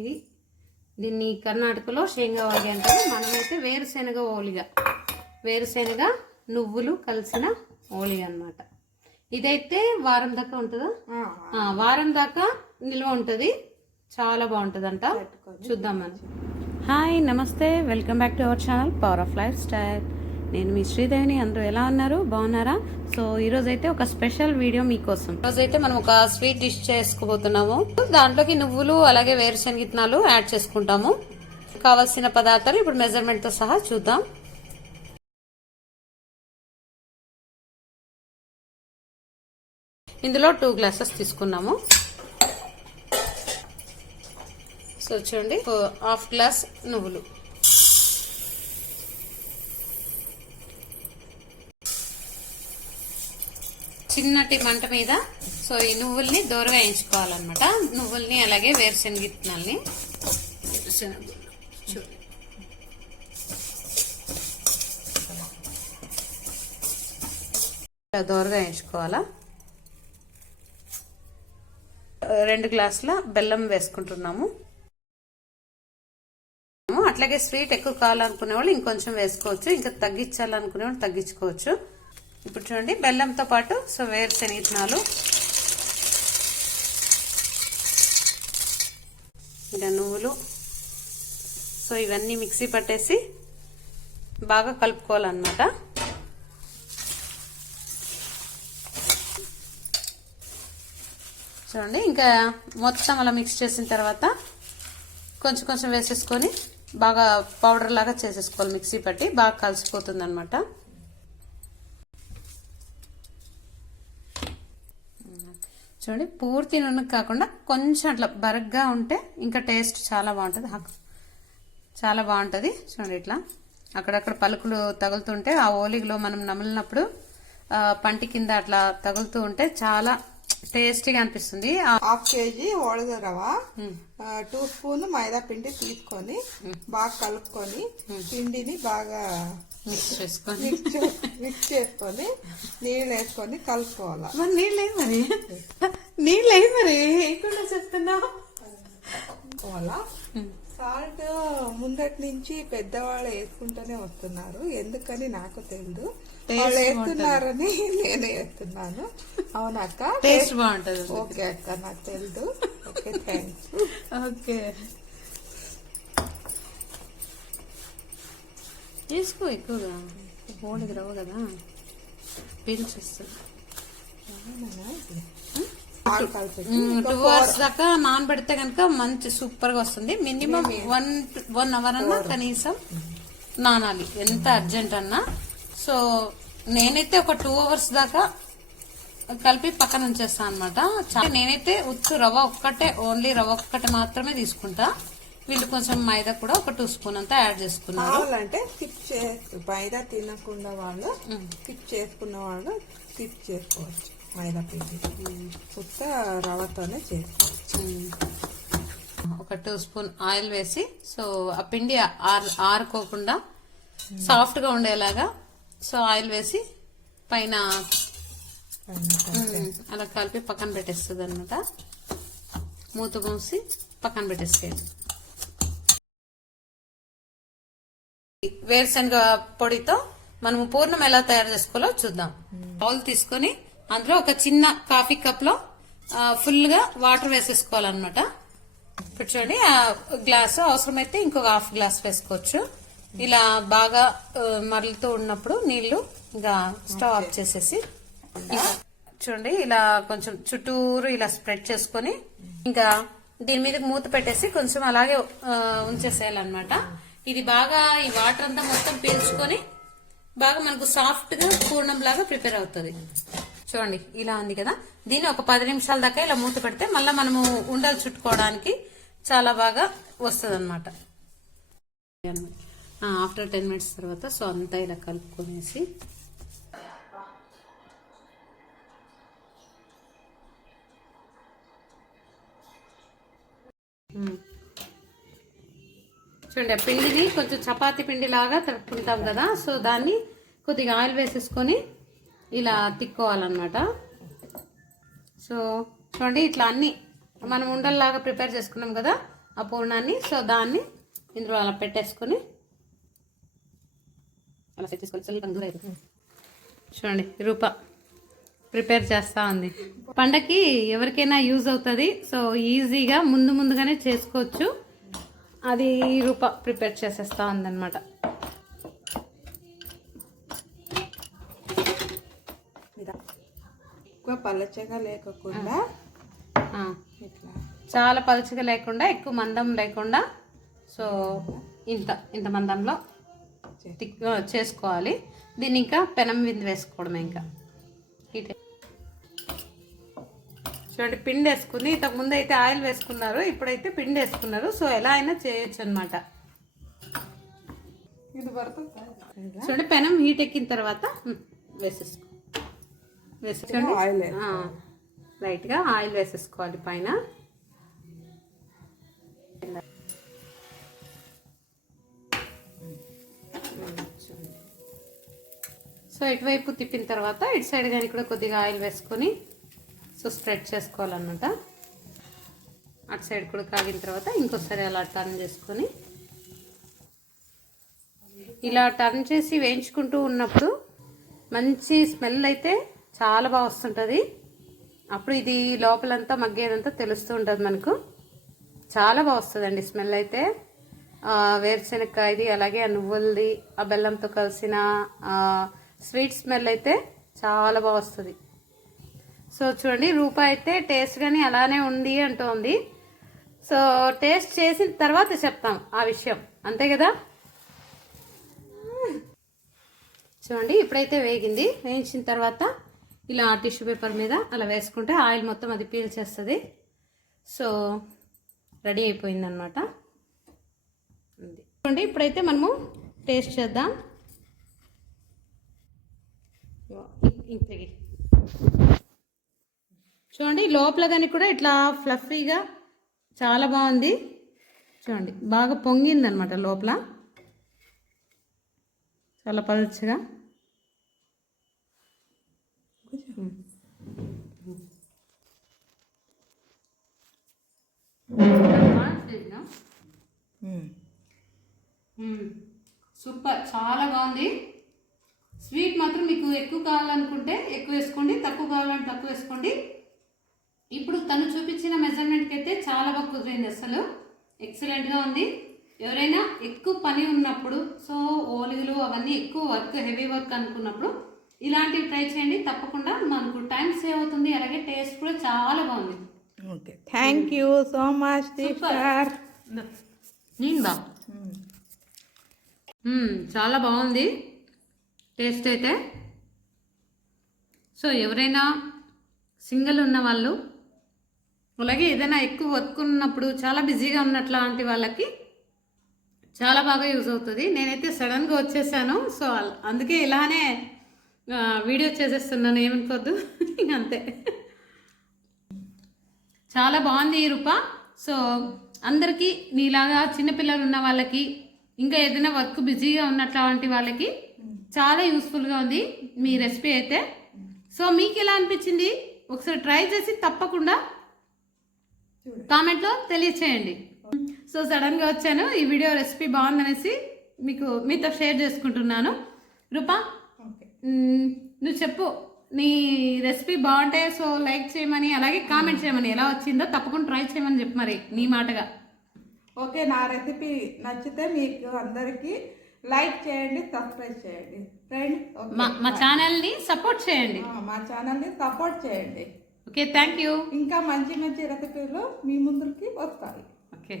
ఇది. దీన్ని కర్ణాటకలో శేంగా ఓలి అంటారు. మనమైతే వేరుశెనగ ఓలిగా. వేరుశెనగ నువ్వులు కలిసిన ఓలి అన్నమాట. ఇదైతే వారం దాకా ఉంటుందా? వారం దాకా నిల్వ ఉంటుంది. చాలా బాగుంటుందంట. చూద్దాం మనం. హాయ్ నమస్తే. Welcome back to our channel power of life style. నేను మీ శ్రీదేవిని అందరూ ఎలా ఉన్నారు? బాగున్నారా? సో ఈ రోజు అయితే ఒక స్పెషల్ వీడియో మీకోసం. ఈ రోజు అయితే మనం ఒక స్వీట్ డిష్ చేసుకోబోతున్నాము. దాంట్లోకి నువ్వులు అలాగే వేరుశనగ విత్తనాలు యాడ్ చేసుకుంటాము. కావాల్సిన పదార్థాలు ఇప్పుడు మెజర్మెంట్తో సహా చూద్దాం. ఇందులో టూ గ్లాసెస్ తీసుకున్నాము. సో చూడండి హాఫ్ గ్లాస్ నువ్వులు. చిన్నటి మంట మీద. సో ఈ నువ్వుల్ని దూరగా వేయించుకోవాలన్నమాట. నువ్వుల్ని అలాగే వేరుశనగ విత్తనాల్ని ఇలా దూరగా వేయించుకోవాలా? రెండు గ్లాసుల బెల్లం వేసుకుంటున్నాము. అట్లాగే స్వీట్ ఎక్కువ కావాలనుకునే వాళ్ళు ఇంకొంచెం వేసుకోవచ్చు. ఇంకా తగ్గించాలనుకునే వాళ్ళు తగ్గించుకోవచ్చు. ఇప్పుడు చూడండి బెల్లంతో పాటు సో వేరుశనగిత్తనాలు ఇంకా నువ్వులు. సో ఇవన్నీ మిక్సీ పట్టేసి బాగా కలుపుకోవాలన్నమాట. చూడండి ఇంకా మొత్తం అలా మిక్స్ చేసిన తర్వాత కొంచెం కొంచెం వేసేసుకొని బాగా పౌడర్ లాగా చేసేసుకోవాలి మిక్సీ పట్టి బాగా కలిసిపోతుంది అనమాట చూడండి. పూర్తి నూనె కాకుండా కొంచెం అట్లా బరగ్గా ఉంటే ఇంకా టేస్ట్ చాలా బాగుంటుంది. చాలా బాగుంటుంది. చూడండి ఇట్లా. అక్కడక్కడ పలుకులు తగులుతుంటే ఆ ఓలిగలో మనం నమిలినప్పుడు పంటి కింద అట్లా తగులుతూ ఉంటే చాలా టేస్టీగా అనిపిస్తుంది హాఫ్ కేజీ ఓడద రవ టూ స్పూన్ మైదా పిండి తీసుకొని బాగా కలుపుకొని పిండిని బాగా మిక్స్ చేసుకొని మిక్స్ చేసుకొని నీళ్ళు వేసుకొని కలుపుకోవాలి మరి నీళ్ళే మరి నీళ్ళే మరి వేయకుండా చెప్తున్నావు సాల్ట్ ముందటి నుంచి పెద్దవాళ్ళు వేసుకుంటూనే వస్తున్నారు. ఎందుకని నాకు తెలియదు వాళ్ళు వేస్తున్నారని నేను వేస్తున్నాను. అవునక్క టేస్ట్ బాగుంటది. ఓకే అక్క నాకు తెలియదు ఓకే థ్యాంక్స్ ఓకే. వేసుకో ఎక్కువగా. ఓడికి రావు కదా. పీల్చేస్తుంది టూ అవర్స్ దాకా నానబెడితే కనుక మంచి సూపర్గా వస్తుంది. మినిమం వన్ వన్ అవర్ అన్నా కనీసం నానాలి. ఎంత అర్జెంట్ అన్నా. సో నేనైతే ఒక టూ అవర్స్ దాకా కలిపి పక్కన ఉంచేస్తాను అనమాట నేనైతే ఉత్తు రవ్వ ఒక్కటే ఓన్లీ రవ్వ ఒక్కటే మాత్రమే తీసుకుంటా. వీళ్ళు కొంచెం మైదా కూడా ఒక టూ స్పూన్ అంతా యాడ్ చేసుకున్నారు. కావాలంటే స్కిప్ చే మైదా తినకుండా వాళ్ళు స్కిప్ చేసుకున్న వాళ్ళు స్కిప్ చేసుకోవచ్చు. మైదా పిండి. ఉత్త రవ్వతోనే చేసుకోవచ్చు ఒక టూ స్పూన్ ఆయిల్ వేసి సో ఆ పిండి ఆర్- ఆరుకోకుండా సాఫ్ట్గా ఉండేలాగా సో ఆయిల్ వేసి పైన అలా కలిపి పక్కన పెట్టేస్తుంది అనమాట మూత మూసి పక్కన పెట్టేసేది వేరుశనగ పొడితో మనము పూర్ణం ఎలా తయారు చేసుకోవాలో చూద్దాం. బౌల్ తీసుకొని అందులో ఒక చిన్న కాఫీ కప్లో ఫుల్గా వాటర్ వేసేసుకోవాలన్నమాట. ఇప్పుడు చూడండి ఆ గ్లాస్ అవసరమైతే ఇంకొక హాఫ్ గ్లాస్ వేసుకోవచ్చు. ఇలా బాగా మరలుతూ ఉన్నప్పుడు నీళ్ళు ఇంకా స్టవ్ ఆఫ్ చేసేసి చూడండి ఇలా కొంచెం చుట్టూరు ఇలా స్ప్రెడ్ చేసుకొని ఇంకా దీని మీద మూత పెట్టేసి కొంచెం అలాగే ఉంచేసేయాలన్నమాట. ఇది బాగా ఈ వాటర్ అంతా మొత్తం పీల్చుకొని బాగా మనకు సాఫ్ట్గా పూర్ణం లాగా ప్రిపేర్ అవుతుంది. చూడండి ఇలా ఉంది కదా. దీన్ని ఒక పది నిమిషాల దాకా ఇలా మూత పెడితే మళ్ళీ మనము ఉండలు చుట్టుకోవడానికి చాలా బాగా వస్తుంది అనమాట ఆఫ్టర్ టెన్ మినిట్స్ తర్వాత సో అంతా ఇలా కలుపుకొనేసి చూడండి పిండిని కొంచెం చపాతీ పిండి లాగా తడుపుకుంటాం కదా. సో దాన్ని కొద్దిగా ఆయిల్ వేసేసుకొని ఇలా తిక్కోవాలన్నమాట. సో చూడండి ఇట్లా అన్నీ మనం ఉండల్లాగా ప్రిపేర్ చేసుకున్నాం కదా ఆ పూర్ణాన్ని. సో దాన్ని ఇందులో అలా పెట్టేసుకొని అలా సెట్ చేసుకొని దూరం చూడండి రూప ప్రిపేర్ చేస్తూ ఉంది. పండకి ఎవరికైనా యూజ్ అవుతుంది సో ఈజీగా ముందు ముందుగానే చేసుకోవచ్చు. అది రూప ప్రిపేర్ చేసేస్తూ ఉందన్నమాట. ఎక్కువ పలచగా లేకుండా. ఇట్లా. చాలా పలుచగా లేకుండా ఎక్కువ మందం లేకుండా సో ఇంత ఇంత మందంలో చేసుకోవాలి. దీన్ని ఇంకా పెనం విందు వేసుకోవడమే ఇంకా. ఇటే. చూడండి పిండి వేసుకుంది. ఇంతకు ముందు అయితే ఆయిల్ వేసుకున్నారు ఇప్పుడైతే పిండి వేసుకున్నారు. సో ఎలా అయినా చేయొచ్చు అనమాట చూడండి పెనం హీట్ ఎక్కిన తర్వాత వేసేసుకో. వేసేసుకోండి ఆయిల్ లైట్గా ఆయిల్ వేసేసుకోవాలి పైన. సో ఇటువైపు తిప్పిన తర్వాత ఇటు సైడ్ కానీ కూడా కొద్దిగా ఆయిల్ వేసుకొని సో స్ప్రెడ్ చేసుకోవాలన్నమాట. అటు సైడ్ కూడా కాగిన తర్వాత ఇంకోసారి అలా టర్న్ చేసుకొని ఇలా టర్న్ చేసి వేయించుకుంటూ ఉన్నప్పుడు మంచి స్మెల్ అయితే చాలా బాగా వస్తుంటుంది. అప్పుడు ఇది లోపలంతా మగ్గేదంతా తెలుస్తూ ఉంటుంది మనకు. చాలా బాగా వస్తుందండి స్మెల్ అయితే. వేరుశెనక్కాయది అలాగే ఆ నువ్వులది ఆ బెల్లంతో కలిసిన స్వీట్ స్మెల్ అయితే చాలా బాగా వస్తుంది. సో చూడండి రూపాయి అయితే టేస్ట్ కానీ అలానే ఉంది అంటోంది. సో టేస్ట్ చేసిన తర్వాత చెప్తాం ఆ విషయం. అంతే కదా? చూడండి ఇప్పుడైతే వేగింది. వేయించిన తర్వాత ఇలా టిష్యూ పేపర్ మీద అలా వేసుకుంటే ఆయిల్ మొత్తం అది పీల్చేస్తుంది. సో రెడీ అయిపోయిందనమాట చూడండి ఇప్పుడైతే మనము టేస్ట్ చేద్దాం. ఇంతకి చూడండి లోపల కానీ కూడా ఇట్లా ఫ్లఫీగా చాలా బాగుంది. చూడండి బాగా పొంగిందనమాట లోపల. చాలా పలుచగా. Hmm. సూపర్ చాలా బాగుంది. స్వీట్ మాత్రం మీకు ఎక్కువ కావాలనుకుంటే ఎక్కువ వేసుకోండి తక్కువ కావాలంటే తక్కువ వేసుకోండి. ఇప్పుడు తను చూపించిన మెజర్మెంట్కి అయితే చాలా బాగా కుదిరింది అసలు. ఎక్సలెంట్గా ఉంది. ఎవరైనా ఎక్కువ పని ఉన్నప్పుడు సో ఓలిగులు అవన్నీ ఎక్కువ వర్క్ హెవీ వర్క్ అనుకున్నప్పుడు ఇలాంటివి ట్రై చేయండి. తప్పకుండా మనకు టైం సేవ్ అవుతుంది. అలాగే టేస్ట్ కూడా చాలా బాగుంది. Okay. Thank you so much sister నేను బా. మ్మ్, చాలా బాగుంది. టేస్ట్ అయితే. సో ఎవరైనా సింగిల్ ఉన్న వాళ్ళు అలాగే ఏదైనా ఎక్కువ వర్క్ ఉన్నప్పుడు చాలా బిజీగా ఉన్నట్లాంటి వాళ్ళకి చాలా బాగా యూజ్ అవుతుంది. నేనైతే సడన్గా వచ్చేసాను. సో అందుకే ఇలానే వీడియో చేసేస్తున్నాను. ఏమనుకోవద్దు ఇంక అంతే. చాలా బాగుంది ఈ రూప. సో అందరికీ నీలాగా చిన్నపిల్లలు ఉన్న వాళ్ళకి ఇంకా ఏదైనా వర్క్ బిజీగా ఉన్నట్లాంటి వాళ్ళకి చాలా యూస్ఫుల్గా ఉంది మీ రెసిపీ అయితే. సో మీకు ఎలా అనిపించింది? ఒకసారి ట్రై చేసి తప్పకుండా కామెంట్లో తెలియచేయండి. సో సడన్గా వచ్చాను ఈ వీడియో రెసిపీ బాగుందనేసి మీకు మీతో షేర్ చేసుకుంటున్నాను. రూపా నువ్వు చెప్పు. నీ రెసిపీ బాగుంటే సో లైక్ చేయమని అలాగే కామెంట్ చేయమని ఎలా వచ్చిందో తప్పకుండా ట్రై చేయమని చెప్పు మరి నీ మాటగా. ఓకే నా రెసిపీ నచ్చితే మీకు అందరికీ లైక్ చేయండి సబ్స్క్రైబ్ చేయండి. ఫ్రెండ్ మా మా ఛానల్ని సపోర్ట్ చేయండి. మా ఛానల్ని సపోర్ట్ చేయండి. Okay thank you. ఇంకా మంచి మంచి రెసిపీలు మీ ముందుకి వస్తాయి. ఓకే.